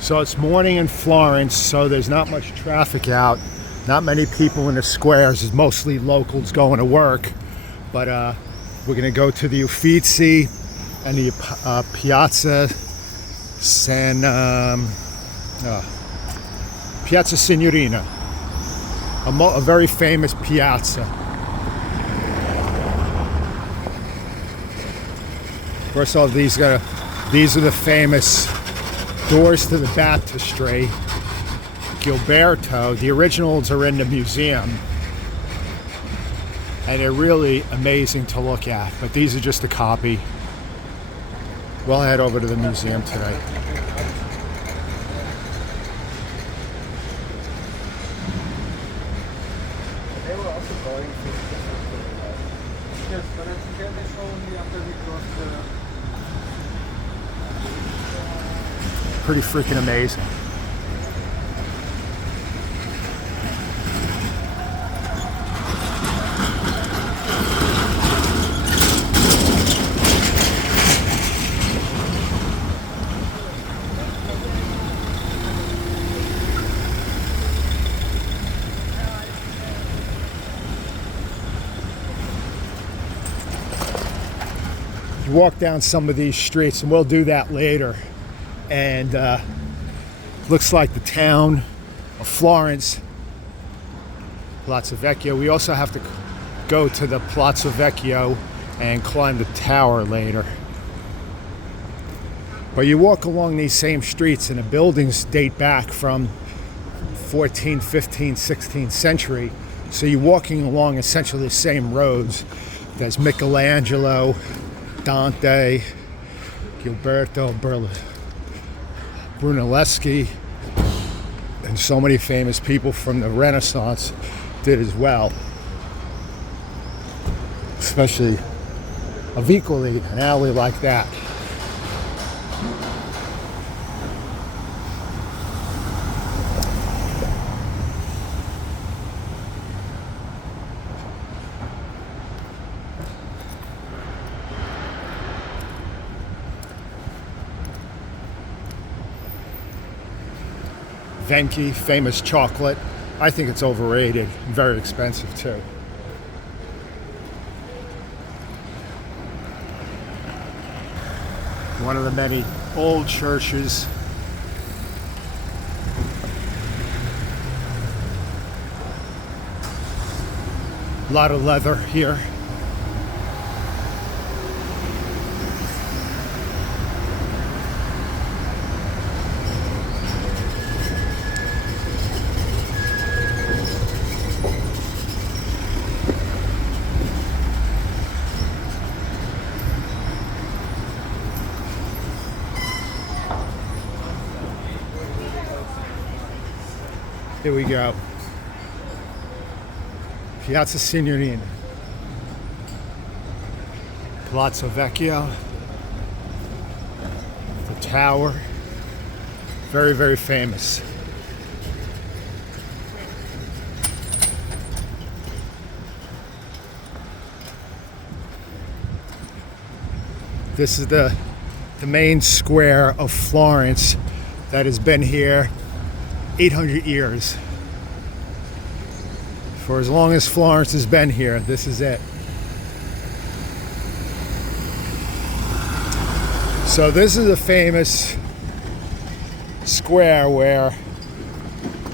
So it's morning in Florence, so there's not much traffic out. Not many people in the squares. It's mostly locals going to work. But we're going to go to the Uffizi and the Piazza Piazza Signorina, a very famous piazza. First of all, these are the famous doors to the baptistry. Gilberto, the originals are in the museum, and they're really amazing to look at, but these are just a copy. We'll head over to the museum today. They were also going to yes, but I think they show only after we crossed the... Pretty freaking amazing. You walk down some of these streets, and we'll do that later, and looks like the town of Florence, Palazzo Vecchio. We also have to go to the Palazzo Vecchio and climb the tower later. But you walk along these same streets, and the buildings date back from 14th, 15th, 16th century. So you're walking along essentially the same roads. There's Michelangelo, Dante, Gilberto, Brunelleschi, and so many famous people from the Renaissance did as well. Especially a Vicoli, an alley like that. Venchi, famous chocolate. I think it's overrated, very expensive too. One of the many old churches. A lot of leather here. Here we go. Piazza Signorina. Palazzo Vecchio. The tower. Very, very famous. This is the main square of Florence that has been here 800 years. For as long as Florence has been here, this is it. So this is a famous square where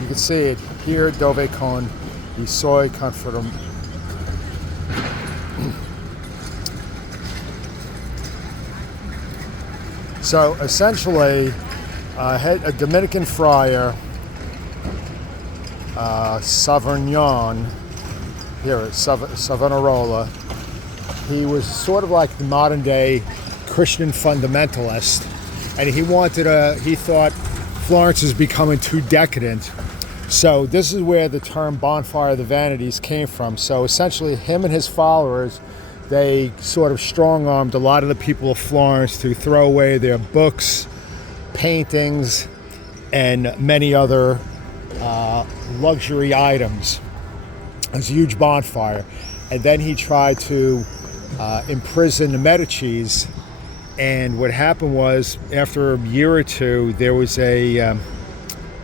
you can see it here, dove con I suoi conform. So essentially, a Dominican friar, Savignon, here at Savonarola, he was sort of like the modern day Christian fundamentalist, and he thought Florence is becoming too decadent. So this is where the term Bonfire of the Vanities came from. So essentially him and his followers, they sort of strong-armed a lot of the people of Florence to throw away their books, paintings, and many other luxury items. It was a huge bonfire. And then he tried to imprison the Medicis And what happened was, after a year or two, there was a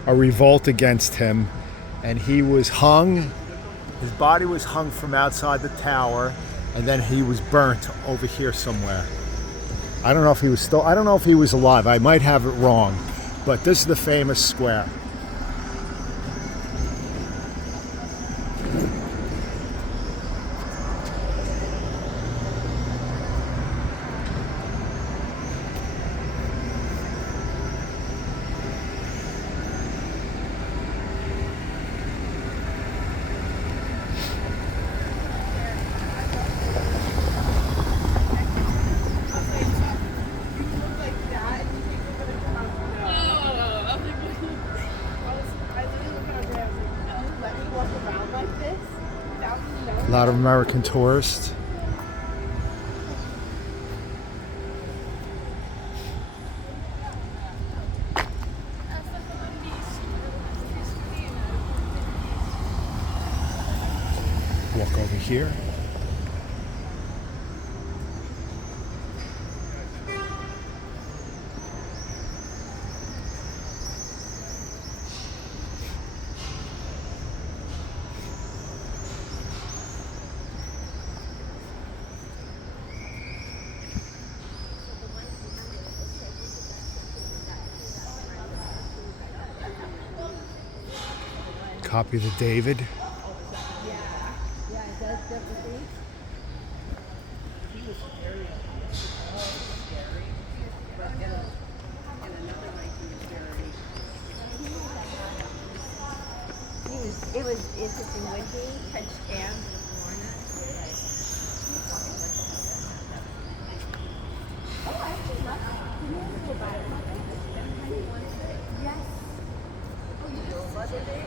revolt against him, and he was hung. His body was hung from outside the tower, and then he was burnt over here somewhere. I don't know if he was still. I don't know if he was alive. I might have it wrong, but this is the famous square. A lot of American tourists. Walk over here. Copy of the David. It was interesting when he touched hands with Lorna. Oh, I actually love it. Can you go buy it? Yes. Oh, you do? Was it there?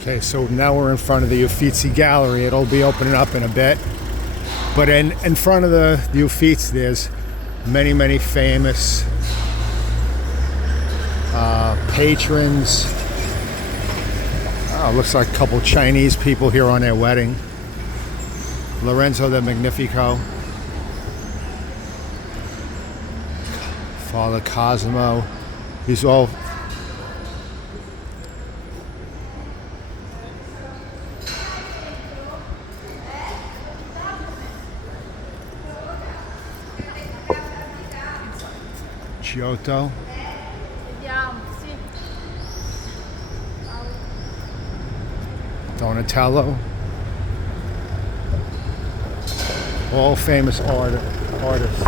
Okay, so now we're in front of the Uffizi Gallery. It'll be opening up in a bit. But in front of the Uffizi, there's many famous patrons. Oh, looks like a couple Chinese people here on their wedding. Lorenzo the Magnifico. Father Cosimo. These all Giotto. Donatello. All famous artists.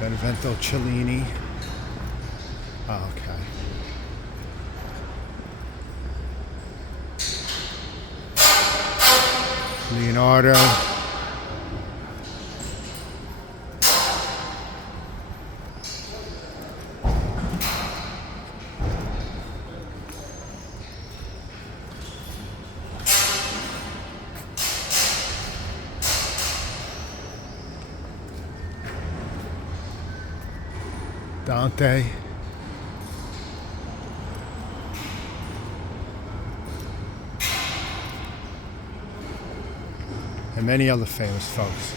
Benevento Cellini. Oh, okay. Leonardo. Dante. And many other famous folks.